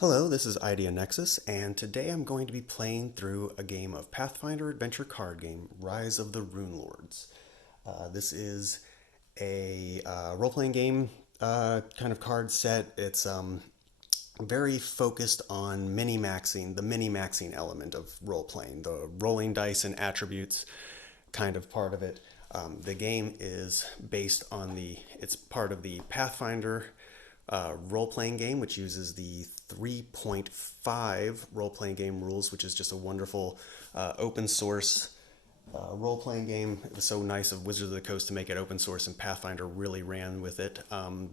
Hello, this is Idea Nexus, and today I'm going to be playing through a game of Pathfinder adventure card game, Rise of the Rune Lords. This is a role-playing game kind of card set. It's very focused on the mini-maxing element of role-playing, the rolling dice and attributes kind of part of it. The game is it's part of the Pathfinder role-playing game, which uses the 3.5 role-playing game rules, which is just a wonderful open source role-playing game. It was so nice of Wizards of the Coast to make it open source, and Pathfinder really ran with it.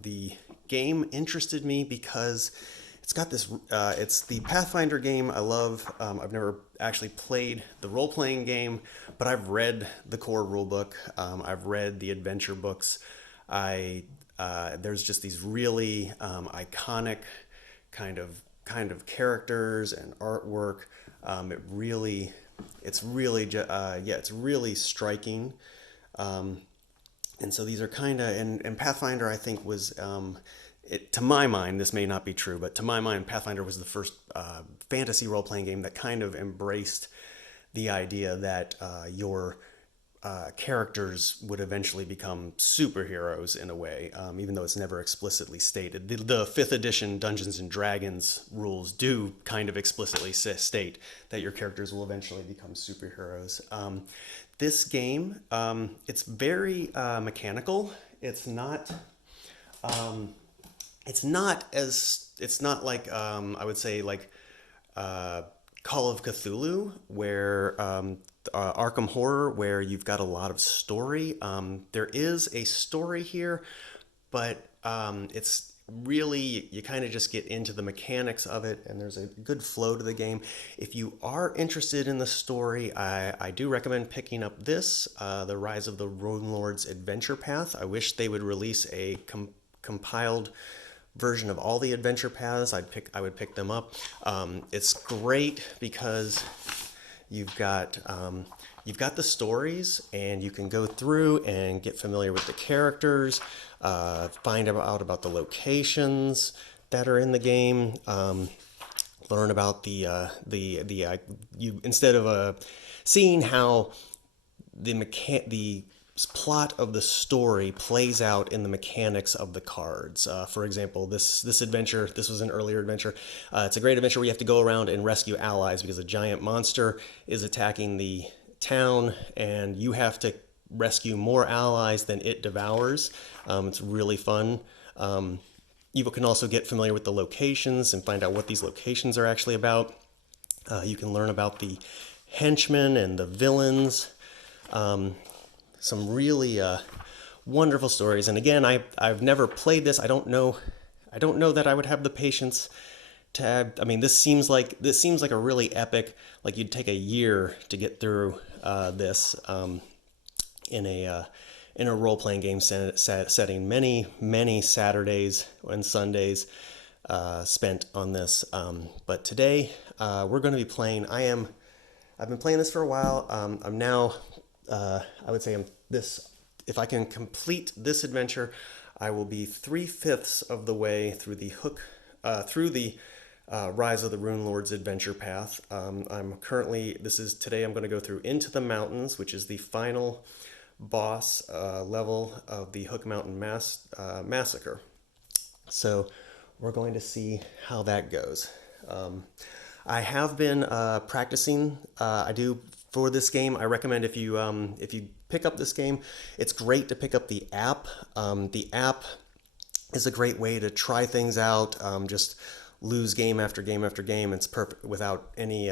The game interested me because it's got this. It's the Pathfinder game I love. I've never actually played the role-playing game, but I've read the core rulebook. I've read the adventure books. There's just these really iconic kind of characters and artwork. It's really striking. And so these are and Pathfinder, I think, was to my mind, this may not be true, but to my mind, Pathfinder was the first fantasy role playing game that kind of embraced the idea that your characters would eventually become superheroes in a way, even though it's never explicitly stated. The 5th edition Dungeons and Dragons rules do kind of explicitly state that your characters will eventually become superheroes. This game, it's very mechanical. It's not. It's not like I would say like Call of Cthulhu, where Arkham Horror, where you've got a lot of story. There is a story here, but it's really, you kind of just get into the mechanics of it, and there's a good flow to the game. If you are interested in the story, I do recommend picking up this, the Rise of the Rune Lords Adventure Path. I wish they would release a compiled version of all the adventure paths. I would pick them up. It's great because you've got the stories, and you can go through and get familiar with the characters, find out about the locations that are in the game, learn about you instead of seeing how the plot of the story plays out in the mechanics of the cards. For example, this adventure, this was an earlier adventure. It's a great adventure where you have to go around and rescue allies because a giant monster is attacking the town, and you have to rescue more allies than it devours. It's really fun. You can also get familiar with the locations and find out what these locations are actually about. You can learn about the henchmen and the villains. Some really wonderful stories. And again, I've never played this. I don't know that I would have the patience to have. I mean, this seems like a really epic. Like you'd take a year to get through this in a role playing game setting. Many Saturdays and Sundays spent on this. But today we're going to be playing. I've been playing this for a while. I'm now. I would say if I can complete this adventure, I will be 3/5 of the way through the Rise of the Rune Lords adventure path. Today I'm going to go through Into the Mountains, which is the final boss level of the Hook Mountain Massacre. So we're going to see how that goes. I have been practicing. I do for this game. I recommend if you pick up this game, it's great to pick up the app. The app is a great way to try things out. Just lose game after game after game. It's perfect without any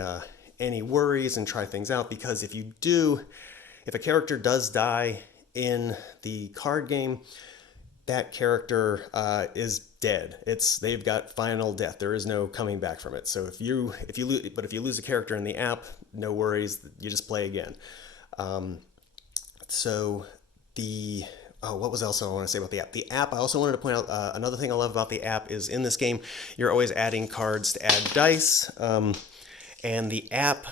worries, and try things out. Because if a character does die in the card game, that character is dead. They've got final death. There is no coming back from it. So if you lose a character in the app, no worries. You just play again. What was else I want to say about the app? The app, I also wanted to point out another thing I love about the app is in this game, you're always adding cards to add dice, and the app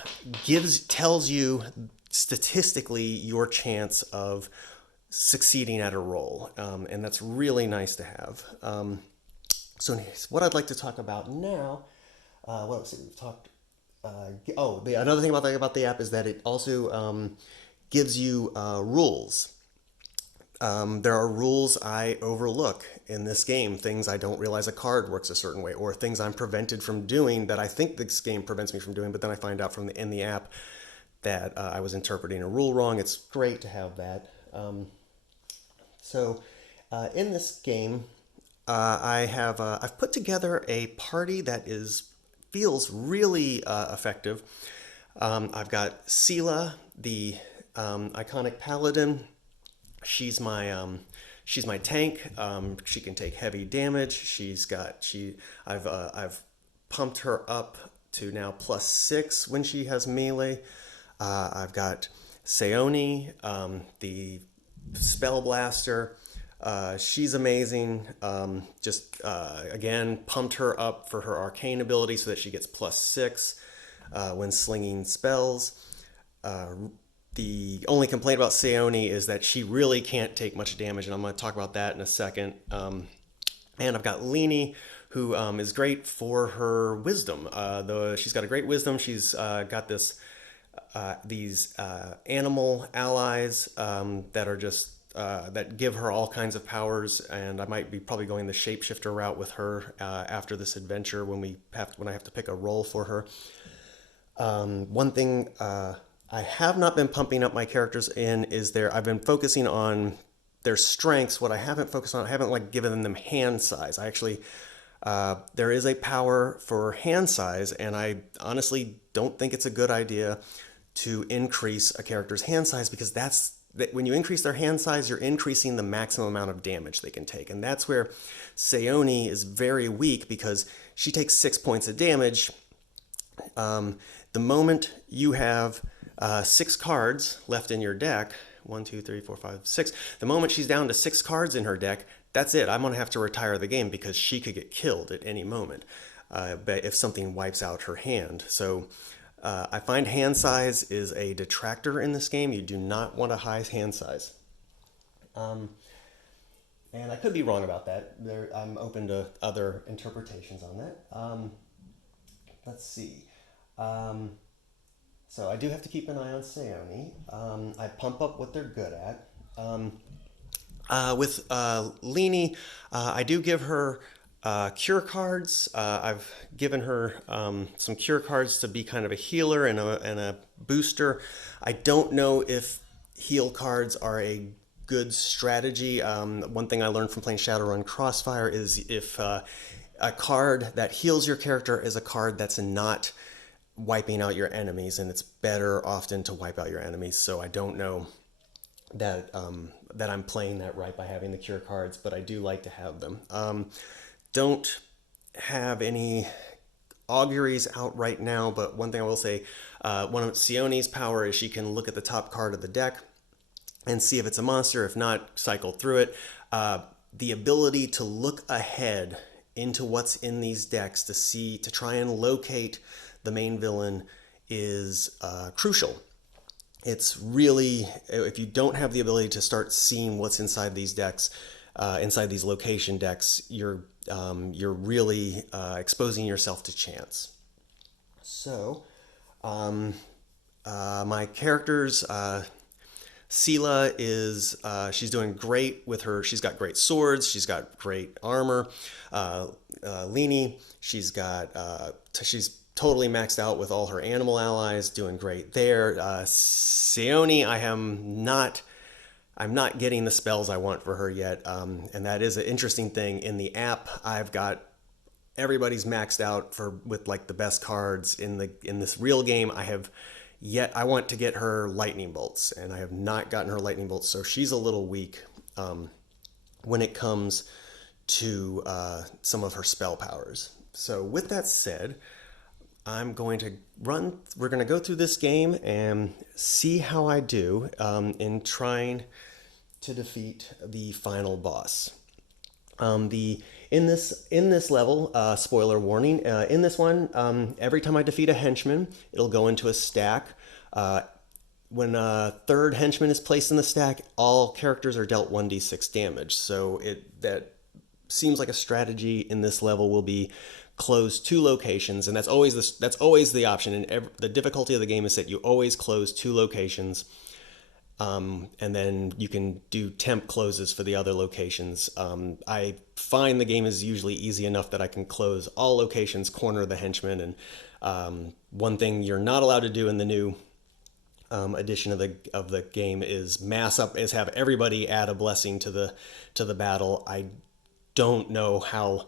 tells you statistically your chance of succeeding at a roll, and that's really nice to have. So what I'd like to talk about now What else? We've talked. Another thing about the app is that it also gives you rules. There are rules I overlook in this game, things I don't realize a card works a certain way, or things I'm prevented from doing that I think this game prevents me from doing, but then I find out in the app that I was interpreting a rule wrong. It's great to have that. In this game, I've put together a party that is feels really effective. I've got Sela, the iconic paladin. She's my tank. She can take heavy damage. I've pumped her up to now +6 when she has melee. I've got Seoni, the spell blaster. She's amazing. Again, pumped her up for her arcane ability so that she gets +6 when slinging spells. The only complaint about Seoni is that she really can't take much damage, and I'm going to talk about that in a second. And I've got Leanie, who is great for her wisdom. Though she's got a great wisdom, she's got these animal allies that are just that give her all kinds of powers, and I might be probably going the shapeshifter route with her after this adventure when I have to pick a role for her. One thing I have not been pumping up my characters in is I've been focusing on their strengths. What I haven't focused on, I haven't given them hand size. I actually there is a power for hand size, and I honestly don't think it's a good idea to increase a character's hand size, because when you increase their hand size, you're increasing the maximum amount of damage they can take. And that's where Seoni is very weak, because she takes 6 points of damage. The moment you have 6 cards left in your deck, 1, 2, 3, 4, 5, 6, the moment she's down to 6 cards in her deck, that's it. I'm going to have to retire the game, because she could get killed at any moment if something wipes out her hand. So I find hand size is a detractor in this game. You do not want a high hand size. And I could be wrong about that. I'm open to other interpretations on that. Let's see. So I do have to keep an eye on Seoni. I pump up what they're good at. With Leanie, I do give her cure cards. I've given her some cure cards to be kind of a healer and a booster. I don't know if heal cards are a good strategy. One thing I learned from playing Shadowrun Crossfire is if a card that heals your character is a card that's not wiping out your enemies, and it's better often to wipe out your enemies. So I don't know that I'm playing that right by having the cure cards, but I do like to have them. Don't have any auguries out right now, but one thing I will say, one of Seoni's power is she can look at the top card of the deck and see if it's a monster. If not, cycle through it. The ability to look ahead into what's in these decks to try and locate the main villain is crucial. It's really, if you don't have the ability to start seeing what's inside these decks, inside these location decks, you're really exposing yourself to chance. So, my characters, Sela she's doing great with her. She's got great swords. She's got great armor. Leanie, she's totally maxed out with all her animal allies, doing great there. Seoni, I'm not getting the spells I want for her yet, and that is an interesting thing. In the app, I've got everybody's maxed out with the best cards. In this real game, I want to get her lightning bolts, and I have not gotten her lightning bolts, so she's a little weak when it comes to some of her spell powers. So with that said, we're going to go through this game and see how I do in trying to defeat the final boss. In this level, spoiler warning, in this one, every time I defeat a henchman, it'll go into a stack. When a third henchman is placed in the stack, all characters are dealt 1d6 damage. So that seems like a strategy in this level will be close 2 locations, and that's always the option. And the difficulty of the game is that you always close 2 locations, and then you can do temp closes for the other locations. I find the game is usually easy enough that I can close all locations, corner the henchmen, and one thing you're not allowed to do in the new edition of the game is have everybody add a blessing to the battle. Don't know how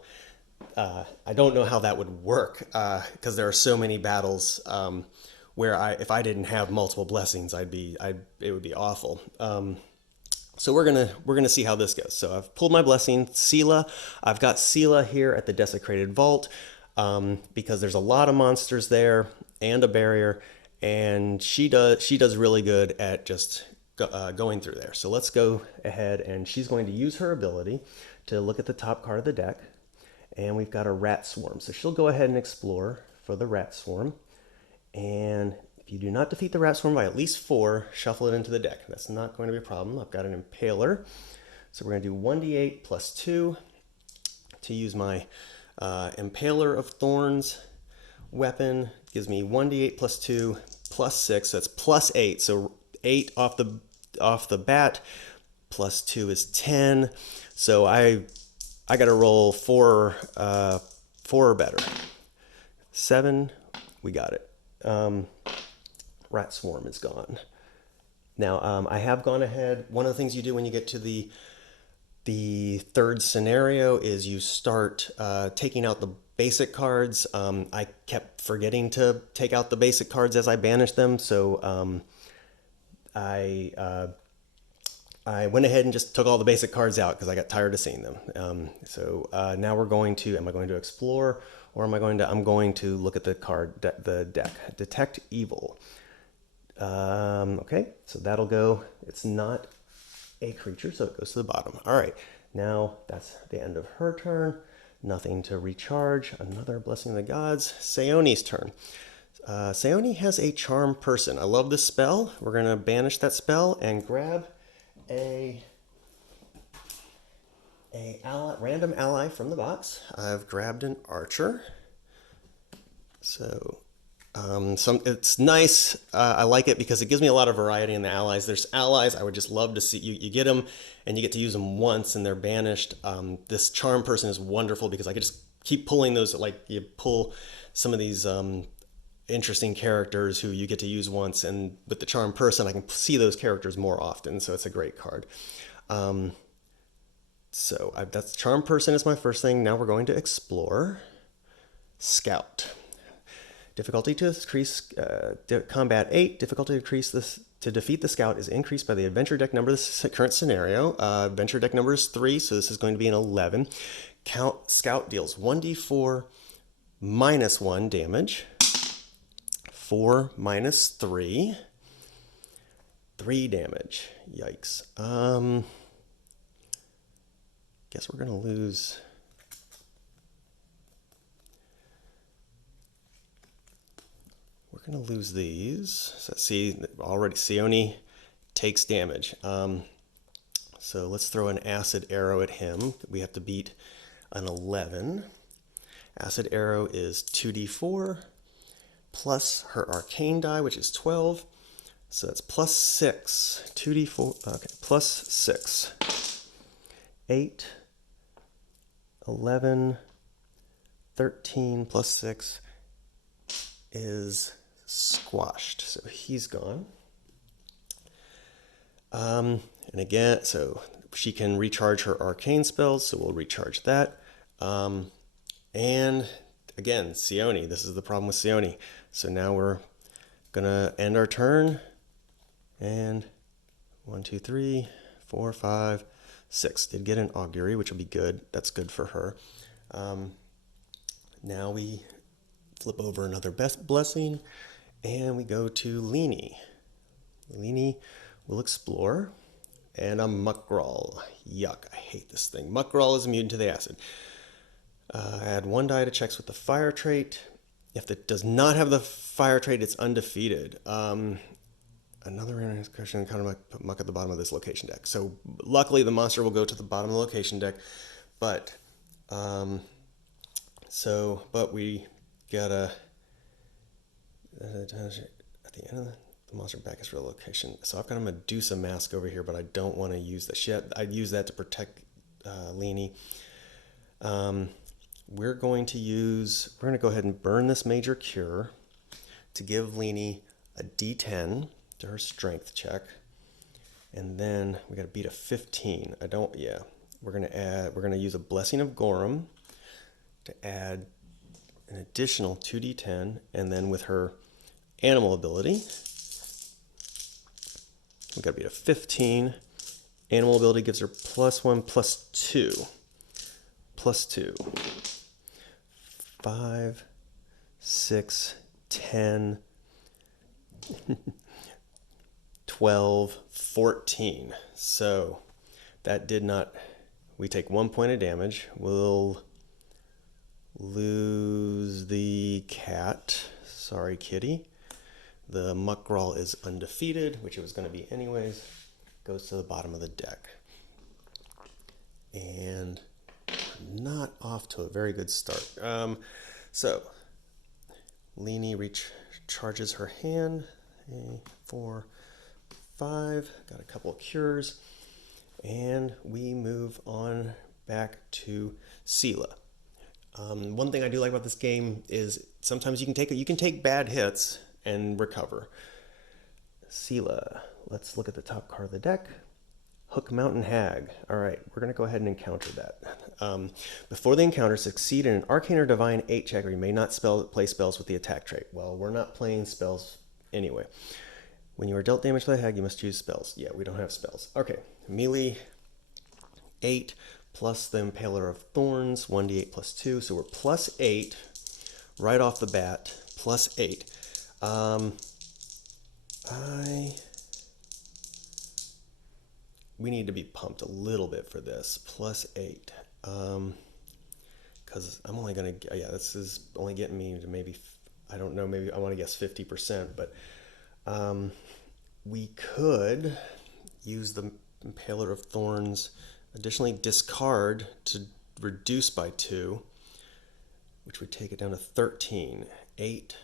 I don't know how that would work because there are so many battles where if I didn't have multiple blessings, it would be awful. So we're gonna see how this goes. So I've pulled my blessing, Sela. I've got Sela here at the Desecrated Vault because there's a lot of monsters there and a barrier, and she does really good at just going through there. So let's go ahead, and she's going to use her ability to look at the top card of the deck, and we've got a rat swarm. So she'll go ahead and explore for the rat swarm, and if you do not defeat the rat swarm by at least 4, shuffle it into the deck. That's not going to be a problem. I've got an impaler, so we're going to do 1d8 plus 2 to use my impaler of thorns weapon. Gives me 1d8 plus 2 plus 6. That's plus 8. So 8 off the bat. Plus 2 is 10. So I got to roll 4 or better. 7. We got it. Rat swarm is gone. Now I have gone ahead. One of the things you do when you get to the third scenario is you start taking out the basic cards. I kept forgetting to take out the basic cards as I banished them, so I went ahead and just took all the basic cards out because I got tired of seeing them. So now we're going to, am I going to explore, or am I going to, I'm going to look at the card, the deck. Detect Evil. Okay, so that'll go, it's not a creature, so it goes to the bottom. All right, now that's the end of her turn. Nothing to recharge. Another Blessing of the Gods. Seoni's turn. Seoni has a Charm Person. I love this spell. We're going to banish that spell and grab a random ally from the box. I've grabbed an Archer. So it's nice. I like it because it gives me a lot of variety in the allies. There's allies I would just love to see. You get them and you get to use them once and they're banished. This Charm Person is wonderful because I could just keep pulling those. Like you pull some of these interesting characters who you get to use once, and with the Charm Person I can see those characters more often. So it's a great card. That's Charm Person is my first thing. Now we're going to explore. Scout. Difficulty to increase combat 8. Difficulty to increase this to defeat the scout is increased by the adventure deck number. This is the current scenario. Adventure deck number is 3, so this is going to be an 11. Scout deals 1d4 minus 1 damage. 4 minus 3. 3 damage. Yikes. Guess we're gonna lose. We're going to lose these. So see, already Seoni takes damage. So let's throw an acid arrow at him. We have to beat an 11. Acid arrow is 2d4 plus her arcane die, which is 12. So that's plus 6. 2d4, okay, plus 6. 8, 11, 13 plus 6 is squashed, so he's gone. And again, so she can recharge her arcane spells, so we'll recharge that. And again, Seoni, this is the problem with Seoni. So now we're gonna end our turn, and 1, 2, 3, 4, 5, 6. Did get an augury, which will be good. That's good for her. Now we flip over another blessing, and we go to Leanie. Leanie will explore, and a Muckgrawl. Yuck, I hate this thing. Muckgrawl is immune to the acid. Add 1 die to checks with the fire trait. If it does not have the fire trait, it's undefeated. Another question, kind of put muck at the bottom of this location deck. So luckily the monster will go to the bottom of the location deck, but So, but we gotta at the end of the monster back is real location. So I've got a Medusa mask over here, but I don't want to use that shit. I'd use that to protect Leanie. We're going to go ahead and burn this major cure to give Leanie a D10 to her strength check. And then we got to beat a 15. We're going to use a Blessing of Gorum to add an additional 2d10. And then with her animal ability, we got to beat a 15. Animal ability gives her +1, +2. +2. 5, 6, 10, 12, 14. So that did not, we take 1 point of damage. We'll lose the cat. Sorry, kitty. The Muckgrawl is undefeated, which it was going to be anyways. Goes to the bottom of the deck. And not off to a very good start. So Leanie recharges her hand. 4, 5. Got a couple of cures. And we move on back to Sela. One thing I do like about this game is sometimes you can take bad hits and recover. Sela. Let's look at the top card of the deck. Hook Mountain Hag. All right, we're going to go ahead and encounter that. Before the encounter, succeed in an Arcane or Divine 8 check, or you may not play spells with the attack trait. Well, we're not playing spells anyway. When you are dealt damage by the hag, you must choose spells. Yeah, we don't have spells. Okay, melee 8 plus the Impaler of Thorns, 1d8 +2. So we're +8 right off the bat, +8. We need to be pumped a little bit for this. +8. Because I'm only going to, this is only getting me to maybe, I don't know, maybe I want to guess 50%, but we could use the Impaler of Thorns, additionally discard to reduce by 2, which would take it down to 13, 8,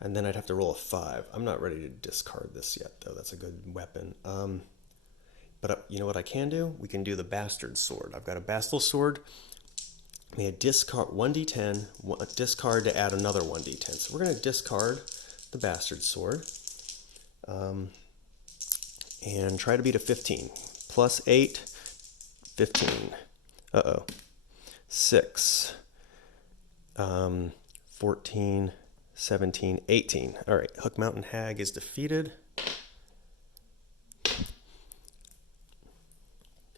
and then I'd have to roll a 5. I'm not ready to discard this yet, though. That's a good weapon. But you know what I can do? We can do the Bastard Sword. I've got a Bastard Sword. We discard 1d10, discard to add another 1d10. So we're going to discard the Bastard Sword and try to beat a 15. +8, 15. 6, 14, 17, 18. All right, Hook Mountain Hag is defeated.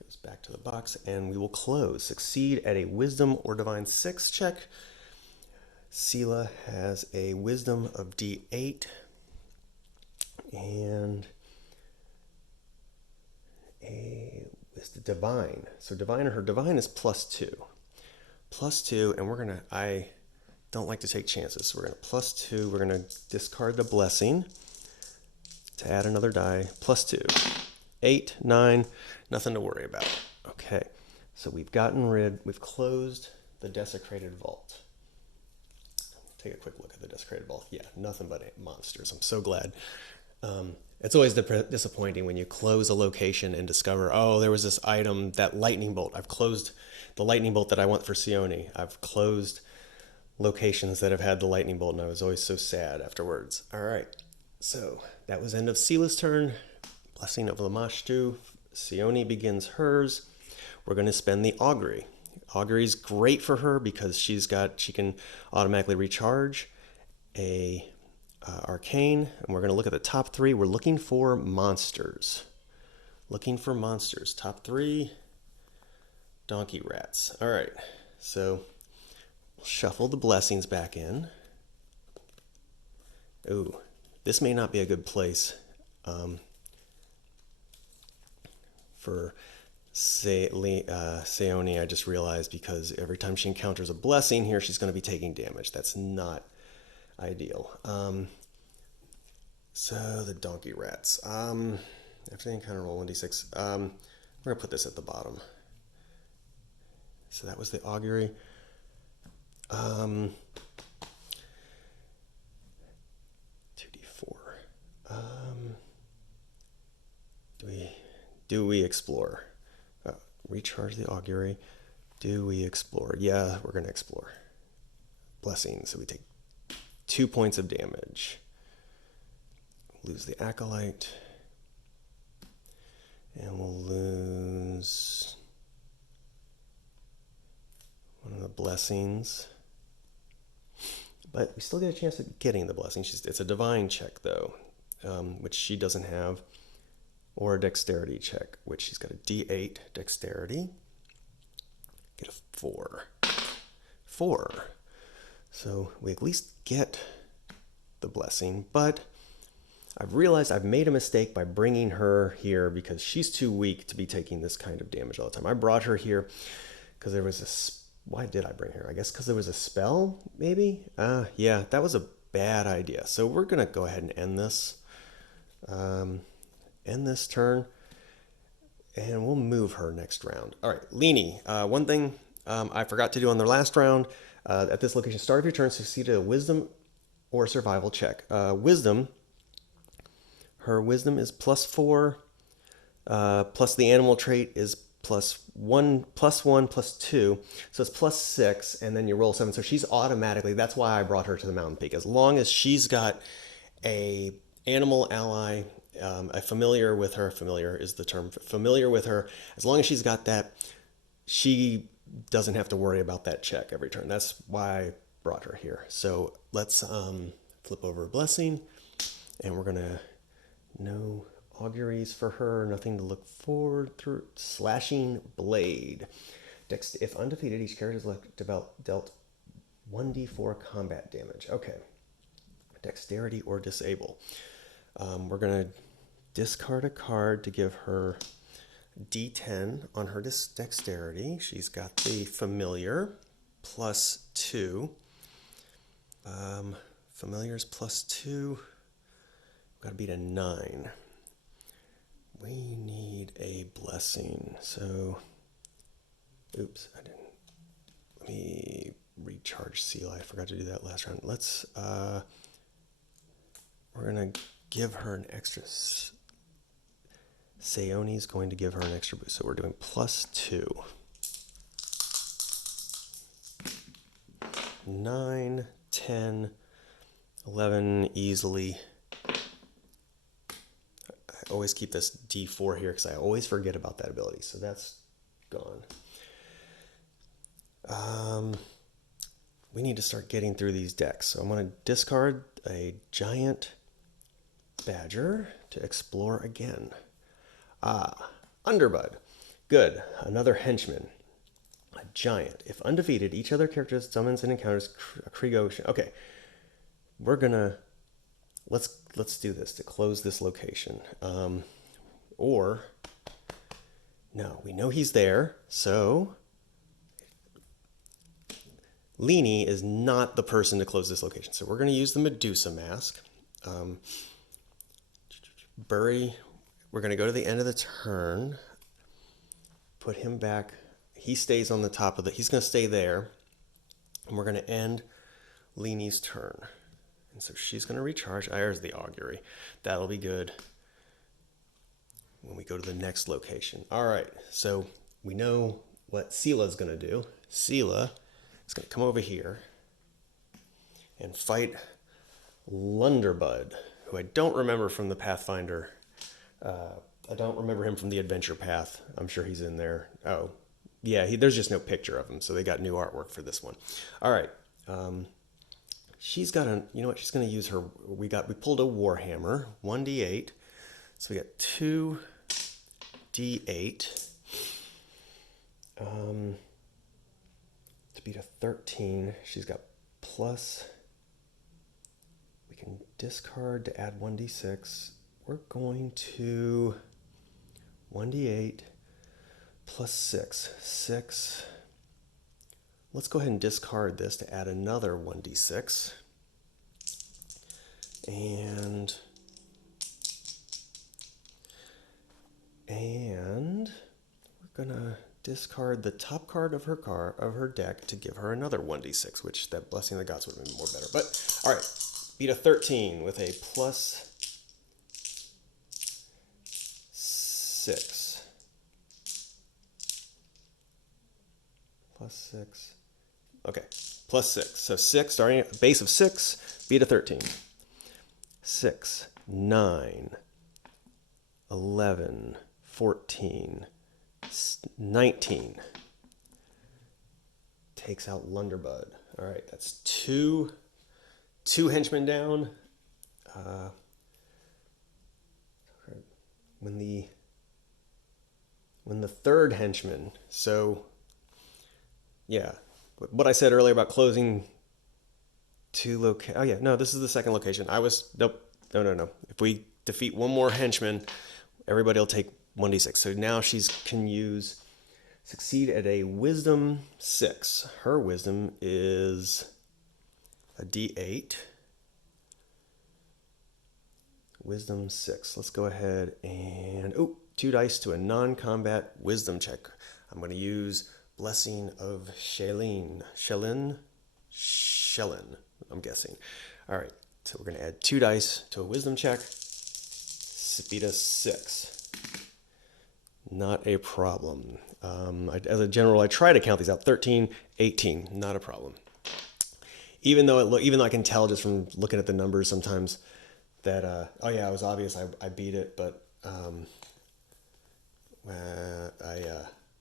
Goes back to the box, and we will close. Succeed at a Wisdom or Divine 6 check. Sela has a Wisdom of D8 and a Divine. So her Divine is +2. +2, and I don't like to take chances. So we're going to +2. We're going to discard the Blessing to add another die. +2. 8, 9, nothing to worry about. Okay, so we've closed the Desecrated Vault. Take a quick look at the Desecrated Vault. Yeah, nothing but monsters. I'm so glad. It's always disappointing when you close a location and discover, oh, there was this item, that lightning bolt. I've closed the lightning bolt that I want for Sione. I've closed locations that have had the lightning bolt, and I was always so sad afterwards. All right, so that was end of Sela's turn. Blessing of Lamashtu. Sione begins hers. We're going to spend the Augury. Augury's great for her because she can automatically recharge a Arcane, and we're going to look at the top 3. We're looking for monsters. Top 3, donkey rats. All right, so we'll shuffle the blessings back in. Ooh, this may not be a good place for Sione, I just realized, because every time she encounters a blessing here, she's going to be taking damage. That's not ideal. So the donkey rats. After the encounter, roll 1d6. We're going to put this at the bottom. So that was the Augury. Um, 2d4. Um, do we explore? Recharge the augury. Do we explore? Yeah, we're gonna explore. Blessings. So we take 2 points of damage. Lose the acolyte. And we'll lose one of the blessings. But we still get a chance of getting the blessing. It's a divine check, though, which she doesn't have, or a dexterity check, which she's got a d8 dexterity. Get a 4. 4. So we at least get the blessing, but I've realized I've made a mistake by bringing her here because she's too weak to be taking this kind of damage all the time. I brought her here because there was a... Why did I bring her? I guess because there was a spell, maybe? Yeah, that was a bad idea. So we're going to go ahead and end this. End this turn. And we'll move her next round. All right, Leanie. One thing I forgot to do on the last round. At this location, start of your turn, succeed a wisdom or survival check. Wisdom. Her wisdom is +4. Plus the animal trait is +1, +2. So it's +6, and then you roll 7. So she's automatically, that's why I brought her to the mountain peak. As long as she's got a animal ally, a familiar with her, familiar is the term, familiar with her, as long as she's got that, she doesn't have to worry about that check every turn. That's why I brought her here. So let's flip over a blessing, and we're going to... No auguries for her, nothing to look forward through. Slashing Blade. If undefeated, each character is dealt 1d4 combat damage. Okay. Dexterity or disable. We're going to discard a card to give her d10 on her dexterity. She's got the familiar +2. Familiar's +2. Got to beat a 9. We need a blessing. So, oops, I didn't. Let me recharge Seal. I forgot to do that last round. Let's, we're going to give her an extra. Saoni's going to give her an extra boost. So we're doing +2. 9, 10, 11 easily. Always keep this D4 here because I always forget about that ability. So that's gone. We need to start getting through these decks. So I'm going to discard a giant badger to explore again. Underbud. Good. Another henchman. A giant. If undefeated, each other character summons and encounters a Krieg. Okay. We're going to... Let's do this to close this location. Or, no, we know he's there, so Leanie is not the person to close this location. So we're going to use the Medusa mask. Bury, we're going to go to the end of the turn, put him back. He stays on the top of the, he's going to stay there, and we're going to end Leanie's turn. And so she's going to recharge. There's the augury. That'll be good when we go to the next location. All right, so we know what Sela's going to do. Sela is going to come over here and fight Lunderbud, who I don't remember from the Pathfinder. I don't remember him from the Adventure Path. I'm sure he's in there. Oh, yeah, there's just no picture of him, so they got new artwork for this one. All right. She's got a, you know what, she's going to use her, we pulled a Warhammer, 1d8, so we got 2d8, to beat a 13, she's got plus, we can discard to add 1d6, we're going to 1d8 plus 6, let's go ahead and discard this to add another 1d6. And we're going to discard the top card of her deck to give her another 1d6, which that Blessing of the Gods would have been more better. But all right, beat a 13 with a +6. +6. Okay, +6. So 6, starting at a base of 6, beat a 13. 6, 9, 11, 14, 19. Takes out Lunderbud. All right, that's two henchmen down. When the third henchman, so yeah, what I said earlier about closing oh yeah, no, this is the second location. Nope, no. If we defeat one more henchman, everybody will take 1d6. So now she can succeed at a wisdom 6. Her wisdom is a d8. Wisdom 6. Let's go ahead and 2 dice to a non-combat wisdom check. I'm going to use Blessing of Shelyn, I'm guessing. All right, so we're going to add 2 dice to a wisdom check. Beat a 6. Not a problem. As a general, I try to count these out. 13, 18, not a problem. Even though I can tell just from looking at the numbers sometimes that oh yeah, it was obvious I beat it, but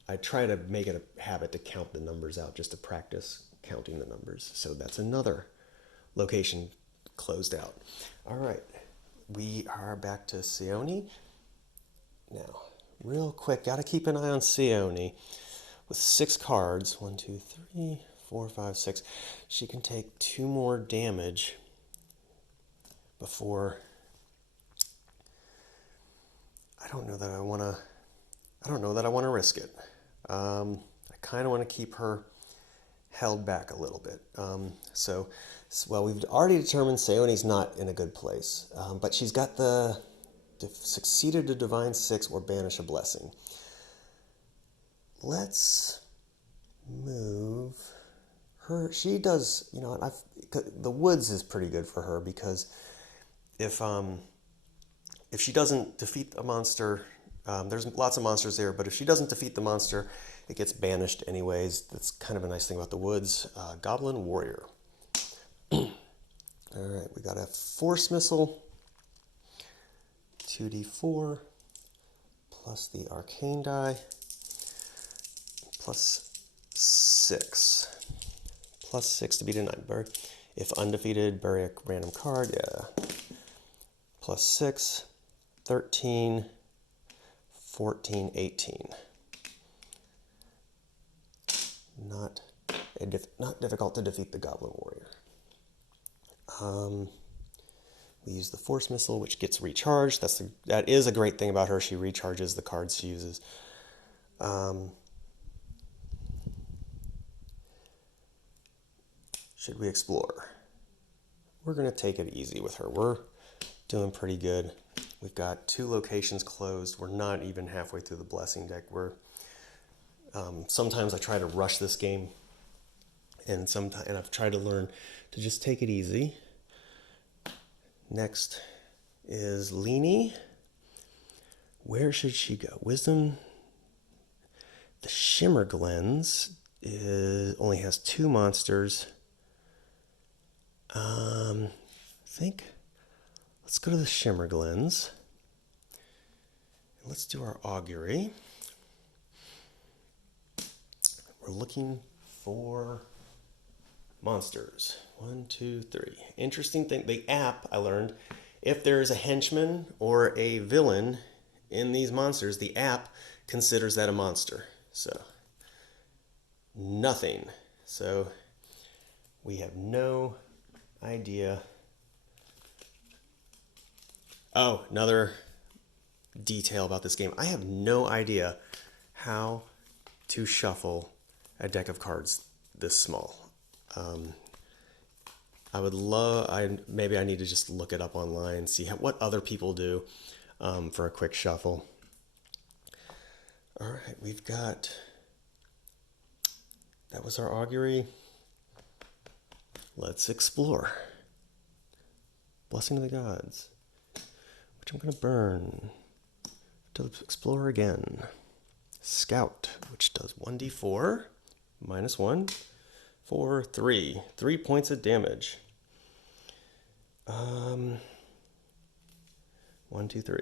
I try to make it a habit to count the numbers out just to practice counting the numbers. So that's another location closed out. All right, we are back to Sione. Now, real quick, got to keep an eye on Sione. With 6 cards, 1, 2, 3, 4, 5, 6, she can take 2 more damage before. I don't know that I want to risk it. I kind of want to keep her held back a little bit. Well, we've already determined Sione's not in a good place, but she's got succeeded to Divine 6 or banish a blessing. Let's move her. She does, the woods is pretty good for her because if she doesn't defeat a monster, there's lots of monsters there, but if she doesn't defeat the monster, it gets banished anyways. That's kind of a nice thing about the woods. Goblin Warrior. All right, we got a Force Missile, 2d4, plus the Arcane die, plus 6. Plus 6 to beat a 9. If undefeated, bury a random card, yeah. Plus 6, 13, 14, 18. Not difficult to defeat the Goblin Warrior. We use the Force Missile, which gets recharged. That is a great thing about her. She recharges the cards she uses. Should we explore? We're going to take it easy with her. We're doing pretty good. We've got 2 locations closed. We're not even halfway through the Blessing deck. Sometimes I try to rush this game, and I've tried to learn to just take it easy. Next is Leanie. Where should she go? Wisdom. The Shimmer Glens only has 2 monsters. I think let's go to the Shimmer Glens. Let's do our augury. We're looking for monsters. 1, 2, 3. Interesting thing, the app I learned, if there is a henchman or a villain in these monsters, the app considers that a monster. So, nothing. So, we have no idea. Oh, another detail about this game. I have no idea how to shuffle a deck of cards this small. Maybe I need to just look it up online, see what other people do for a quick shuffle. All right, we've got that was our augury. Let's explore. Blessing of the gods, which I'm going to burn to explore again. Scout, which does 1d4 minus 1 for 3. 3 points of damage. 1, 2, 3.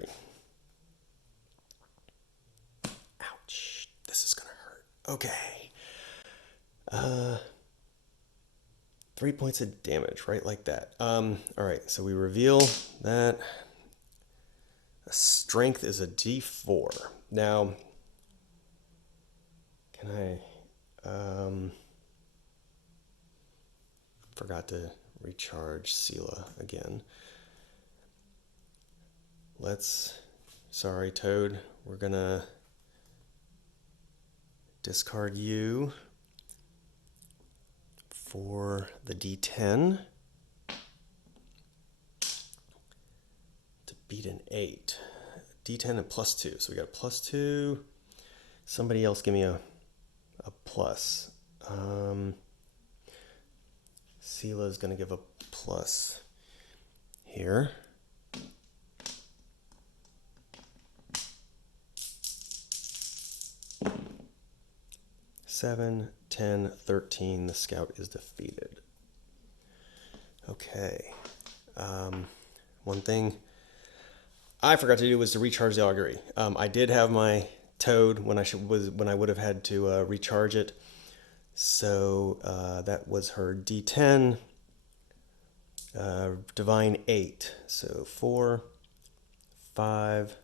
Ouch. This is going to hurt. Okay. 3 points of damage, right like that. All right, so we reveal that strength is a d4. Now, can I... forgot to recharge Sela again. Sorry, Toad, we're gonna discard you for the d10 to beat an 8. d10 and plus 2, so we got a plus 2. Somebody else give me a plus. Sela is going to give a plus here. Seven, 10, 13. The scout is defeated. Okay. One thing I forgot to do was to recharge the augury. I did have my toad when I would have had to recharge it. So that was her D10, divine 8. So 4, 5,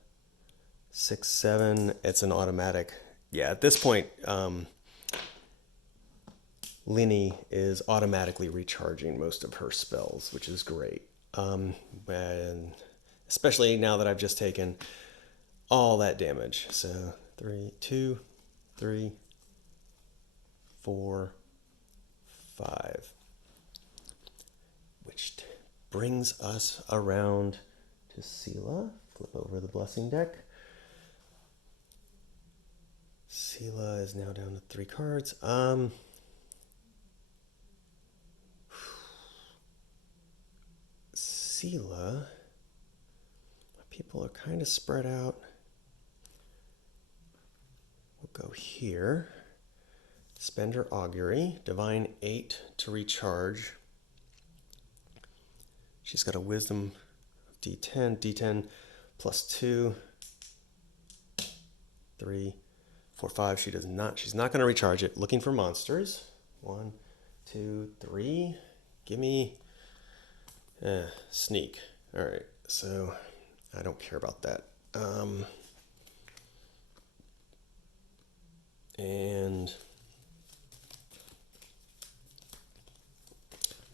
6, 7. It's an automatic. Yeah, at this point, Linny is automatically recharging most of her spells, which is great. And especially now that I've just taken all that damage. So 2, 3, 4, 5, which brings us around to Sela. Flip over the blessing deck. Sela is now down to 3 cards. Sela, people are kind of spread out. We'll go here. Spend her augury, divine 8 to recharge. She's got a wisdom d10, d10 plus 2, 3, 4, 5. She does not. She's not going to recharge it. Looking for monsters. 1, 2, 3. Give me sneak. All right. So I don't care about that. And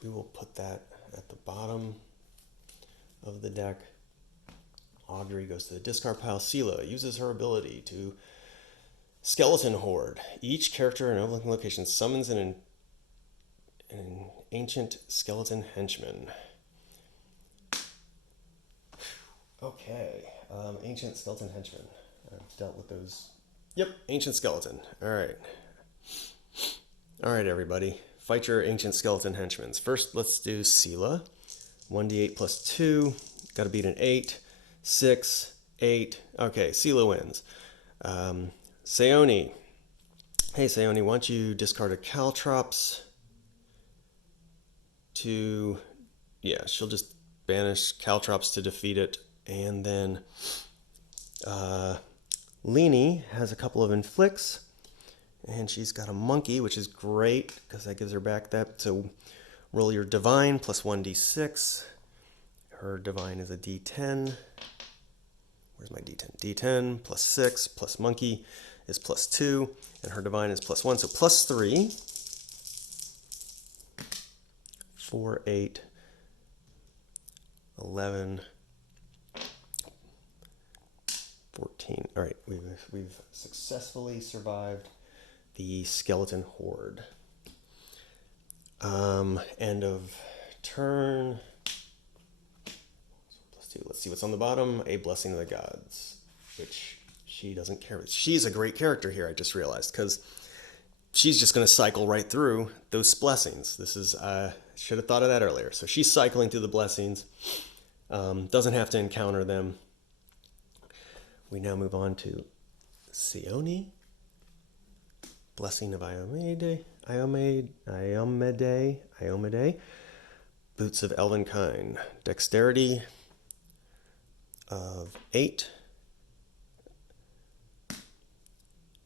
we will put that at the bottom of the deck. Augury goes to the discard pile. Sela uses her ability to skeleton horde. Each character in overlooking location summons an ancient skeleton henchman. Okay, ancient skeleton henchman. I've dealt with those. Yep, ancient skeleton. All right. All right, everybody. Fight your ancient skeleton henchmen. First, let's do Sela. 1d8 plus 2. Got to beat an 8. 6, 8. Okay, Sela wins. Seoni. Hey, Seoni, why don't you discard a Caltrops to... Yeah, she'll just banish Caltrops to defeat it. And then Lini has a couple of inflicts. And she's got a monkey, which is great because that gives her back that. So roll your divine plus 1d6. Her divine is a d10. Where's my d10? d10 plus 6 plus monkey is plus 2. And her divine is plus 1. So plus 3. 4, 8, 11, 14. All right, we've successfully survived the skeleton horde. End of turn. Let's see what's on the bottom. A blessing of the gods, which she doesn't care. She's a great character here, I just realized, because she's just going to cycle right through those blessings. This is, should have thought of that earlier. So she's cycling through the blessings, doesn't have to encounter them. We now move on to Sione, Blessing of Iomede, Boots of Elvenkind, Dexterity of 8.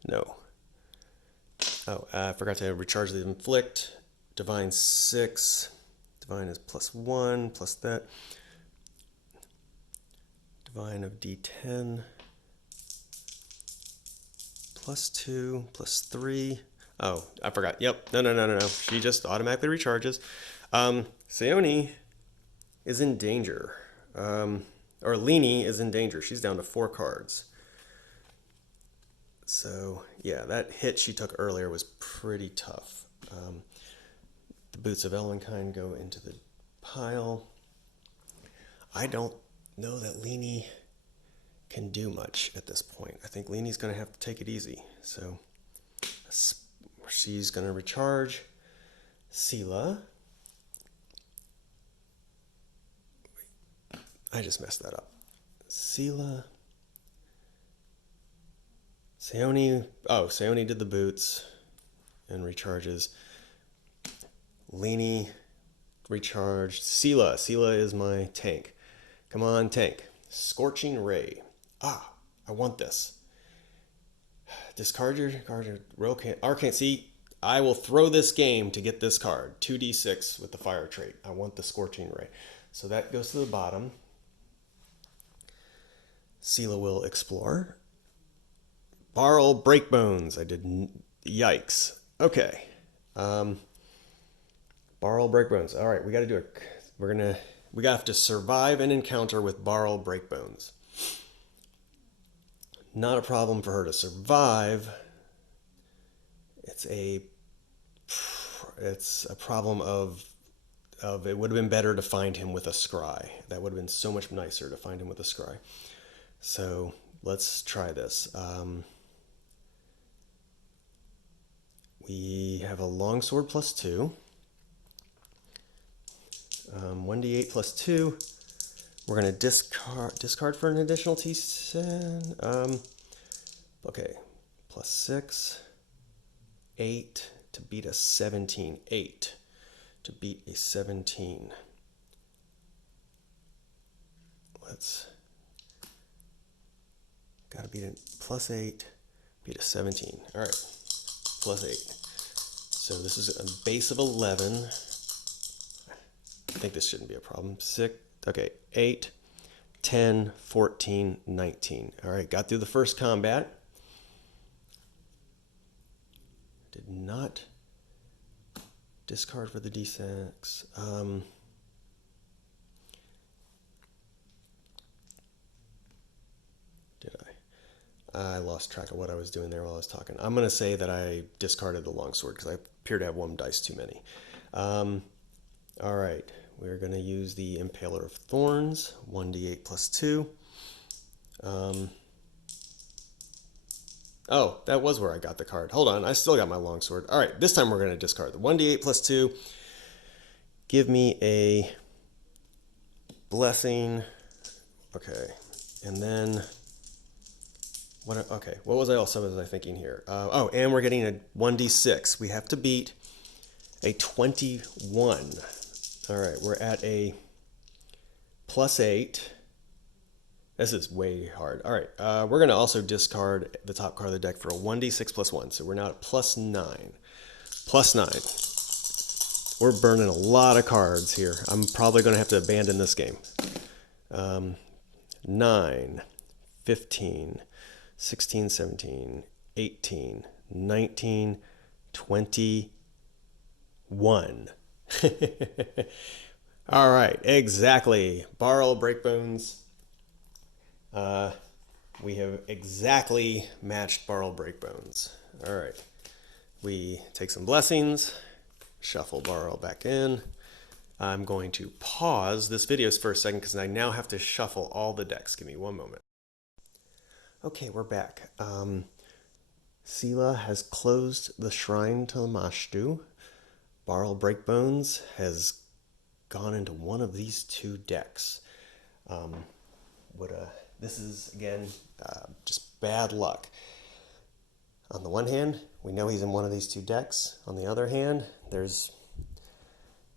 No. Oh, I forgot to recharge the Inflict. Divine 6. Divine is +1, plus that. Divine of D10. +2, +3. Oh, I forgot. Yep. No. She just automatically recharges. Sione is in danger. Or Lini is in danger. She's down to 4 cards. So, yeah, that hit she took earlier was pretty tough. The Boots of Elvenkind go into the pile. I don't know that Lini can do much at this point. I think Lini's going to have to take it easy. So, she's going to recharge. Sela. I just messed that up. Sela. Sione did the boots and recharges. Lini recharged. Sela is my tank. Come on, tank. Scorching Ray. I want this. Discard your Arcane. See, I will throw this game to get this card. 2d6 with the fire trait. I want the Scorching Ray. So that goes to the bottom. Sela will explore. Barl Breakbones. I did. Yikes. Okay. Barl Breakbones. All right, we got to do it. We have to survive an encounter with Barl Breakbones. Not a problem for her to survive. It's a problem of it would have been better to find him with a scry. That would have been so much nicer to find him with a scry. So let's try this. We have a longsword +2. 1d8 +2. We're going to discard for an additional T10. Okay, +6. 8 to beat a 17. 8 to beat a 17. Gotta beat it. +8, beat a 17. All right, +8. So this is a base of 11. I think this shouldn't be a problem. 6, okay, 8, 10, 14, 19. All right, got through the first combat. Did not discard for the D6. Did I? I lost track of what I was doing there while I was talking. I'm going to say that I discarded the longsword because I appear to have 1 dice too many. All right, we're going to use the Impaler of Thorns, 1d8 +2. Oh, that was where I got the card. Hold on, I still got my longsword. All right, this time we're going to discard the 1d8 +2. Give me a blessing. Okay, and then what was I thinking here? And we're getting a 1d6. We have to beat a 21. All right, we're at a +8. This is way hard. All right, we're going to also discard the top card of the deck for a 1d6 +1. So we're now at +9. +9. We're burning a lot of cards here. I'm probably going to have to abandon this game. 9, 15, 16, 17, 18, 19, 21. All right, exactly. Barl Breakbones. We have exactly matched Barl Breakbones. All right. We take some blessings, shuffle Barl back in. I'm going to pause this video for a second because I now have to shuffle all the decks. Give me one moment. Okay, we're back. Sela has closed the shrine to Mashtu. Barl Breakbones has gone into one of these two decks. Um, this is, again, just bad luck. On the one hand, we know he's in one of these two decks. On the other hand, there's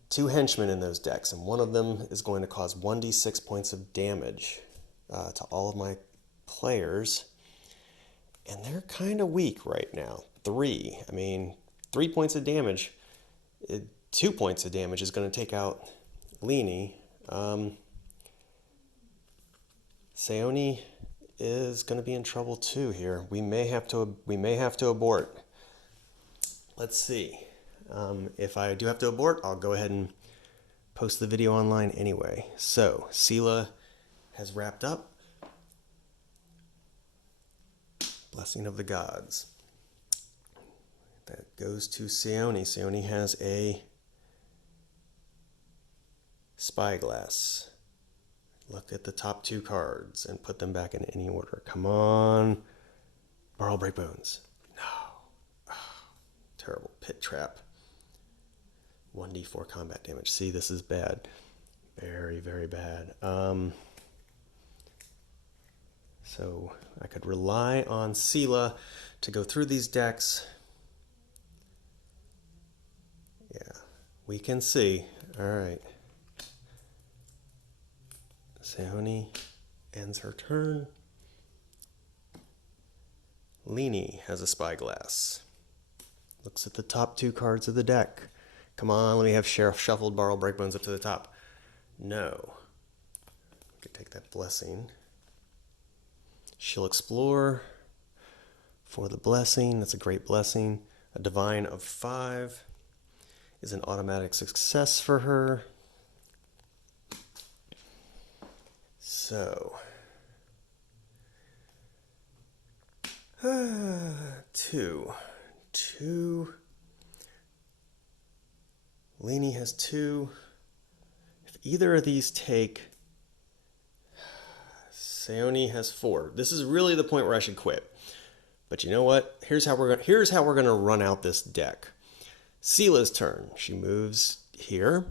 two henchmen in those decks, and one of them is going to cause 1d6 points of damage to all of my players. And they're kind of weak right now. 3. I mean, 3 points of damage. 2 points of damage is going to take out Leany. Seoni is going to be in trouble too here. We may have to abort. Let's see. If I do have to abort, I'll go ahead and post the video online anyway. So, Sela has wrapped up. Blessing of the Gods. That goes to Seoni. Seoni has a Spyglass. Look at the top 2 cards and put them back in any order. Come on. Barl Breakbones. No. Oh, terrible. Pit Trap. 1d4 combat damage. See, this is bad. Very, very bad. So I could rely on Sela to go through these decks. Yeah, we can see. All right. Seoni ends her turn. Leany has a Spyglass. Looks at the top 2 cards of the deck. Come on, let me have Sheriff shuffled Barl Breakbones up to the top. No. Could take that blessing. She'll explore for the blessing. That's a great blessing. A divine of 5 is an automatic success for her. So, 2. Leany has 2. If either of these take, Seoni has 4. This is really the point where I should quit. But you know what? Here's how we're going to run out this deck. Sela's turn. She moves here.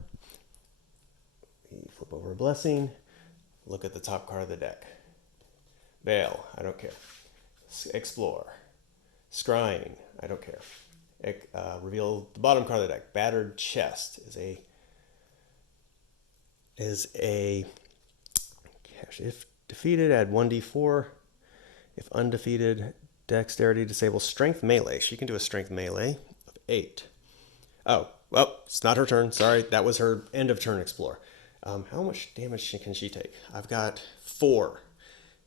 We flip over a blessing. Look at the top card of the deck. Veil, I don't care. Explore. Scrying, I don't care. Reveal the bottom card of the deck. Battered Chest is a cash. If defeated, add 1d4. If undefeated, dexterity disables strength melee. She can do a strength melee of 8. Oh, well, it's not her turn. Sorry, that was her end of turn explore. How much damage can she take? I've got 4.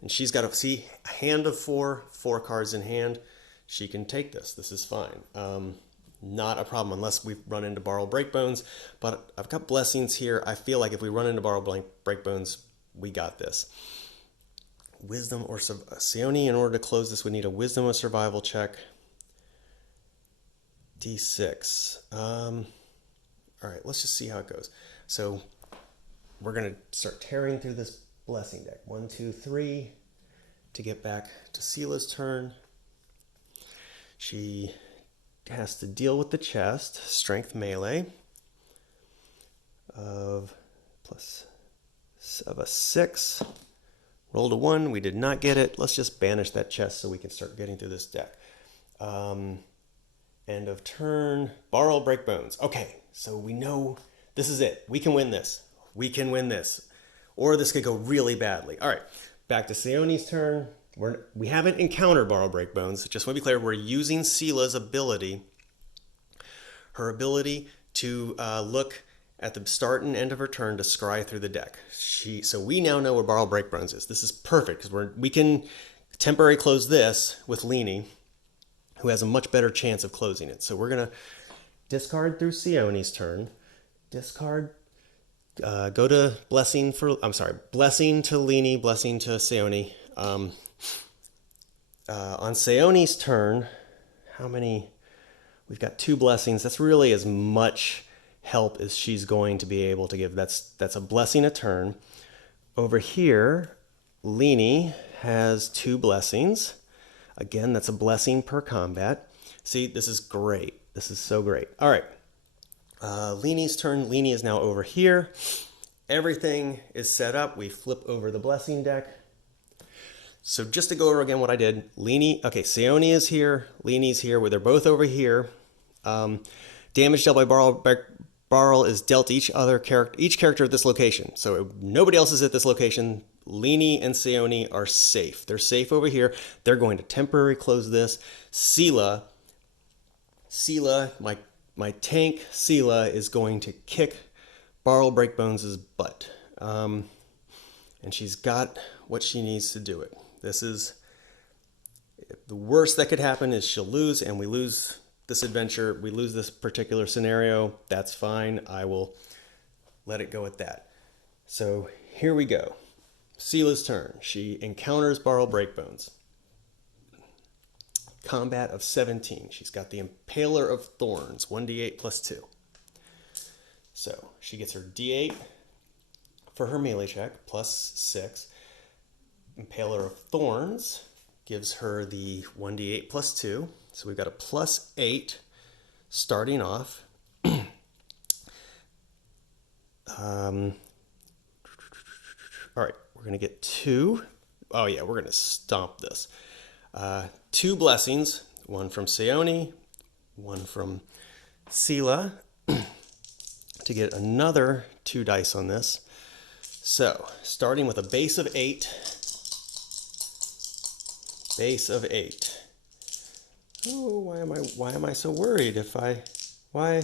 And she's got a hand of 4 cards in hand. She can take this. This is fine. Not a problem unless we run into Barl Breakbones. But I've got blessings here. I feel like if we run into Barl Breakbones, we got this. Wisdom or Seoni, in order to close this, would need a Wisdom or Survival check. D6. All right, let's just see how it goes. So we're going to start tearing through this blessing deck. 1, 2, 3 to get back to Sela's turn. She has to deal with the chest. Strength melee of a 6. Rolled a 1. We did not get it. Let's just banish that chest so we can start getting through this deck. End of turn. Barl Breakbones. Okay, so we know this is it. We can win this. We can win this. Or this could go really badly. All right, back to Seoni's turn. We haven't encountered Barl Breakbones. Just want to be clear, we're using Sela's ability. Her ability to look at the start and end of her turn to scry through the deck. So we now know where Barl Breakbones is. This is perfect because we can temporarily close this with Leany, who has a much better chance of closing it. So we're going to discard through Seoni's turn. Discard. Go to Blessing to Leany, Blessing to Seoni. On Seoni's turn, how many? We've got 2 blessings. That's really as much help as she's going to be able to give. That's a blessing a turn. Over here, Leany has 2 blessings. Again, that's a blessing per combat. See, this is great. This is so great. All right. Leanie's turn. Leanie is now over here. Everything is set up. We flip over the blessing deck. So just to go over again what I did, Leanie, okay, Seoni is here, Leanie's here, where they're both over here. Damage dealt by Barl is dealt to each character at this location. So nobody else is at this location. Leanie and Seoni are safe. They're safe over here. They're going to temporarily close this. Sela, my tank, Sela, is going to kick Barl Breakbones' butt. And she's got what she needs to do it. This is the worst that could happen is she'll lose, and we lose this adventure. We lose this particular scenario. That's fine. I will let it go at that. So here we go. Sela's turn. She encounters Barl Breakbones. Combat of 17. She's got the Impaler of Thorns, 1d8 plus 2. So she gets her d8 for her melee check, plus 6. Impaler of Thorns gives her the 1d8 plus 2. So we've got a plus 8 starting off. All right, we're going to get 2. Oh, yeah, we're going to stomp this. 2 blessings, one from Seoni, one from Sela, to get another 2 dice on this. So, starting with a base of 8. Base of 8. Oh, why am I so worried why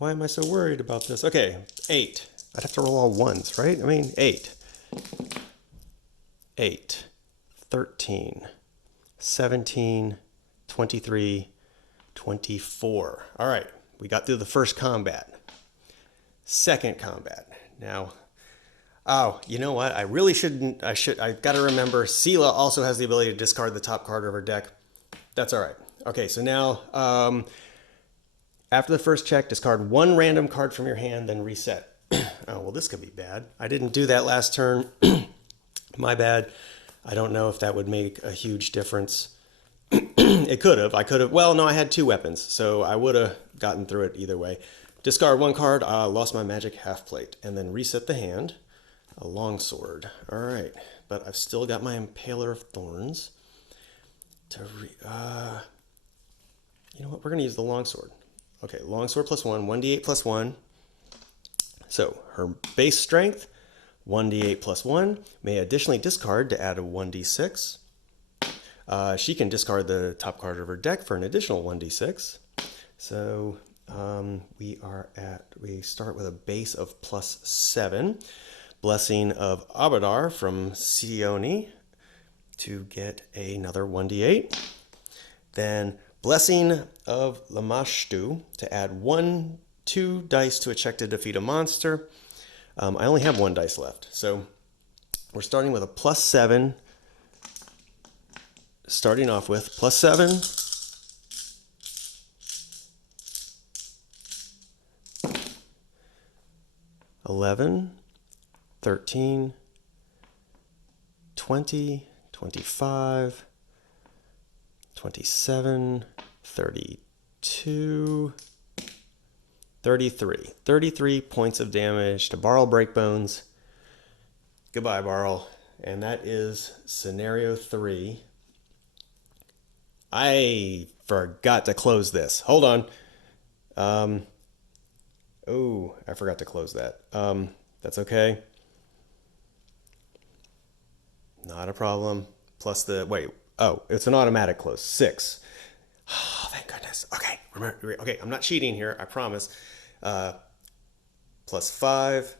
am I so worried about this? Okay, 8. I'd have to roll all ones, right? I mean, 8. 8, 13, 17, 23, 24. All right, we got through the first combat. Second combat. Now, oh, you know what? I really shouldn't. I've got to remember, Sela also has the ability to discard the top card of her deck. That's all right. Okay, so now, after the first check, discard 1 random card from your hand, then reset. Oh, well, this could be bad. I didn't do that last turn. My bad. I don't know if that would make a huge difference. It could have. I could have. Well, no, I had 2 weapons, so I would have gotten through it either way. Discard 1 card, lost my magic half plate, and then reset the hand. A longsword. All right, but I've still got my Impaler of Thorns. You know what? We're going to use the longsword. Okay, longsword plus 1, 1d8 plus 1. So her base strength, 1d8 plus 1, may additionally discard to add a 1d6. She can discard the top card of her deck for an additional 1d6. So we start with a base of plus 7. Blessing of Abadar from Seoni to get another 1d8. Then Blessing of Lamashtu to add 2 dice to a check to defeat a monster. I only have 1 dice left. So we're starting with a plus 7. Starting off with plus 7. $11, 13, 20, 25, 27, 32, 33. 33 points of damage to Barl Breakbones. Goodbye, Barl. And that is scenario 3. I forgot to close this. Hold on. Oh, I forgot to close that. That's okay. Not a problem. Plus the, wait. Oh, it's an automatic close. 6. Oh, thank goodness. Okay, remember. Okay, I'm not cheating here. I promise. Plus 5,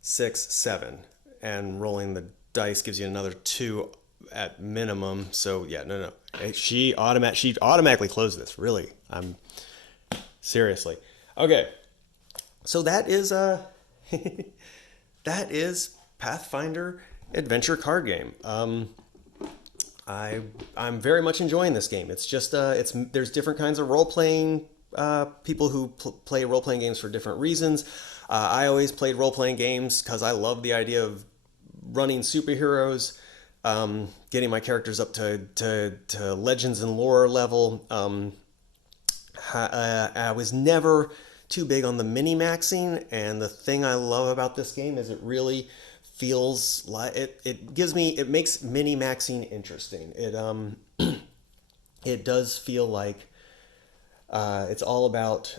6, 7, and rolling the dice gives you another 2 at minimum. So yeah, no. She automatically closed this. Really, I'm seriously. Okay, so that is that is Pathfinder adventure card game. I'm very much enjoying this game. It's just there's different kinds of role playing people who play role playing games for different reasons. I always played role playing games because I love the idea of running superheroes. getting my characters up to legends and lore level. I was never too big on the mini maxing, and the thing I love about this game is it really feels like it makes mini maxing interesting. It does feel like it's all about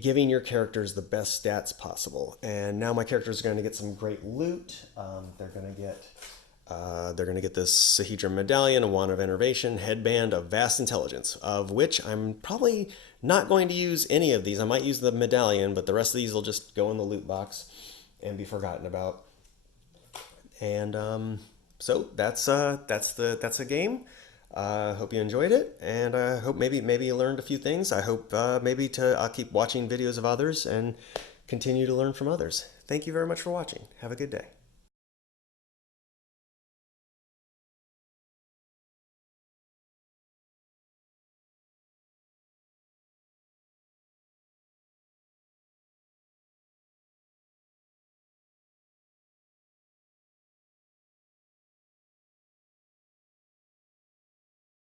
giving your characters the best stats possible. And now my characters are going to get some great loot. They're going to get this Sahedron medallion, a wand of enervation, headband of vast intelligence, of which I'm probably not going to use any of these. I might use the medallion, but the rest of these will just go in the loot box and be forgotten about. And so that's a game. Hope you enjoyed it, and I hope maybe you learned a few things. I hope I'll keep watching videos of others and continue to learn from others. Thank you very much for watching. Have a good day.